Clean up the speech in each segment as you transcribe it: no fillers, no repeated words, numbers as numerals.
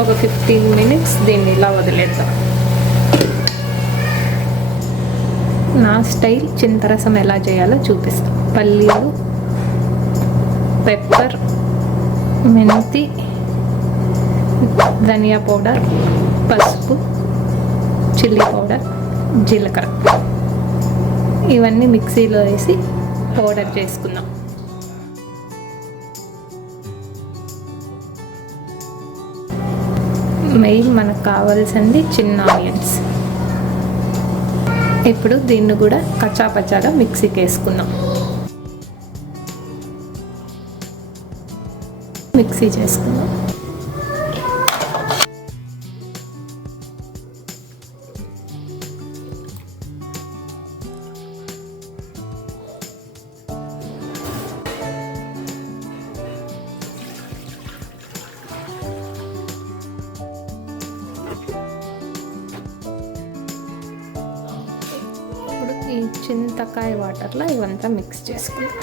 ఒక 15 minutes దీన్ని ఇలా వదిలేద్దాం. నా స్టైల్ చింతరసం ఎలా చేయాలో చూపిస్తాం. పల్లీలు, పెప్పర్, మెంతి, ధనియా పౌడర్, పసుపు, చిల్లీ పౌడర్, జీలకర్ర ఇవన్నీ మిక్సీలో వేసి పౌడర్ చేసుకుందాం. మెయిన్ మనకు కావాల్సింది చిన్న ఆనియన్స్. ఇప్పుడు దీన్ని కూడా కచ్చాపచ్చాగా మిక్సీకి వేసుకుందాం. మిక్సీ చేసుకుందాం. ఈ చింతకాయ వాటర్లో ఇవంతా మిక్స్ చేసుకుందాం.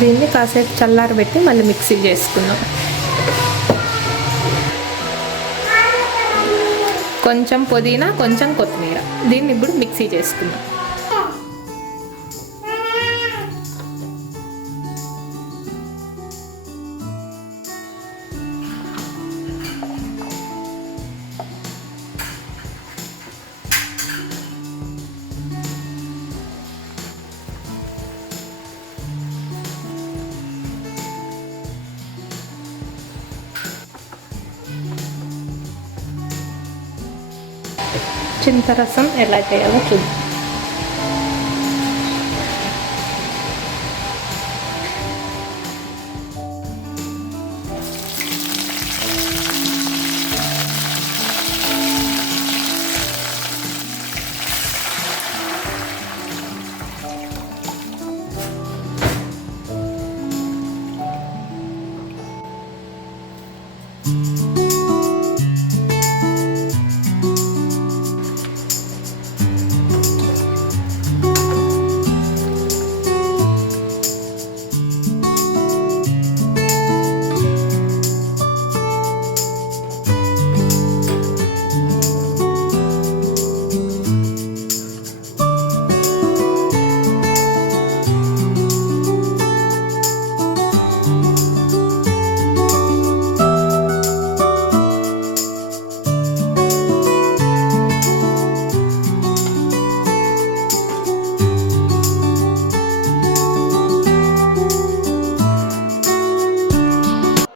దీన్ని కాసేపు చల్లారబెట్టి మళ్ళీ మిక్సీ చేసుకుందాం. కొంచెం పుదీనా, కొంచెం కొత్తిమీర. దీన్ని ఇప్పుడు మిక్సీ చేసుకుందాం. చింతరసం ఎలా చేయాలో చూద్దాం.